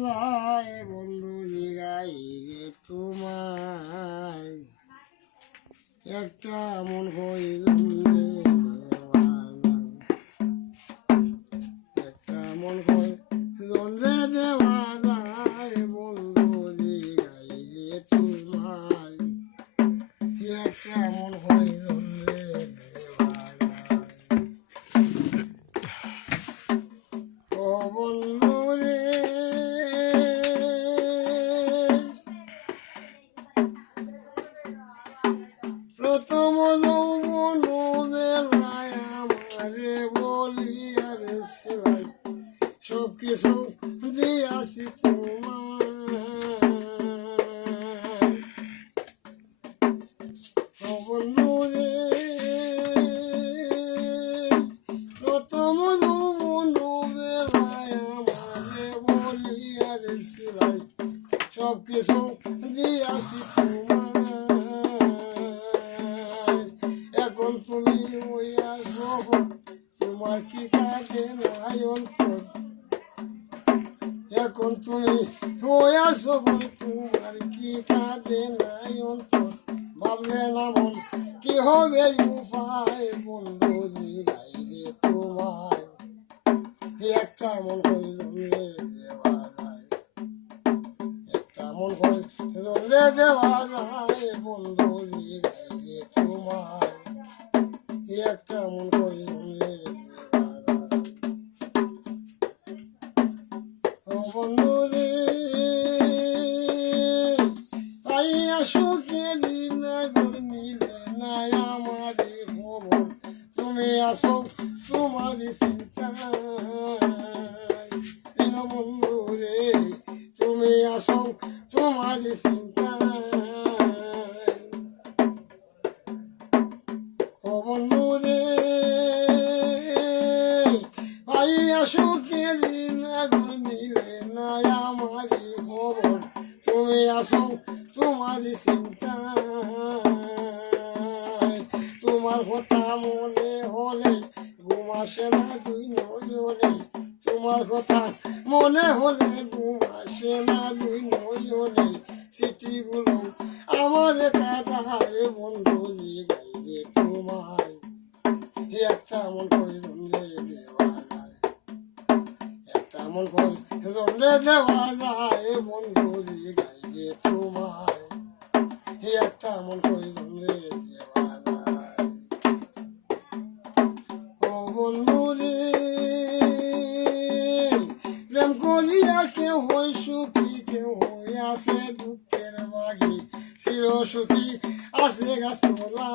যায় বন্ধু জিগাই রে তোমায় একটা মন হইল একটা মন হইল রে দেওয়া যায় বন্ধু জিগাই রে তোমায় একটা মন হইল রে ও বন্ধু রে প্রথম যৌবন বেলায় আমারে বলি আর সেলাই সব কিছু দিয়াছি তোমায় ও বন্ধু রে প্রথম যৌবন বেলায় আমারে বলি আর সেলাই সব কিছু দিয়াছি এখন তুমি হইয়া সবল তোমার কি কাজে নাই অন্তর এখন তুমি হইয়া সবল তোমার কি কাজে নাই অন্তর ভাবলে না মন কি হবে উপায় বন্ধু জিগাই রে তোমায় একটা মন হইলে দেওয়া যায় একটা মন হইলে দেওয়া যায় বন্ধু জিগাই রে তোমায় একটা মন হইলে ও বন্ধু রে পাইয়া সুখে দিন ঘর নিলে না আমারই খবর তুমি আসো তোমারই চিন্তায় দিন বন্ধু রে তুমি আসো তোমারই চিন্তায় ও বন্ধু রে পাইয়া সুখে দিন ঘর নিলে না আমারই খবর তুমি আসো তোমারই চিন্তায় তোমার কথা মনে হলে ঘুম আসে না দুই নয়নে তোমার কথা মনে হলে ঘুম আসে না দুই নয়নে চিঠিগুলো আমার কাঁদায় বন্ধু জিগাই রে তোমায় একটা মন কইলে দেওয়া যায় একটা মন কইলে দেওয়া যায় বন্ধু জিগাই রে তোমায় একটা মন কইলে দেওয়া যায় ও বন্ধু রে প্রেম করিয়া কেউ হই সুখী কেউ হই আছে দুঃখের বাগি চির সুখী আছে গাছ তোলা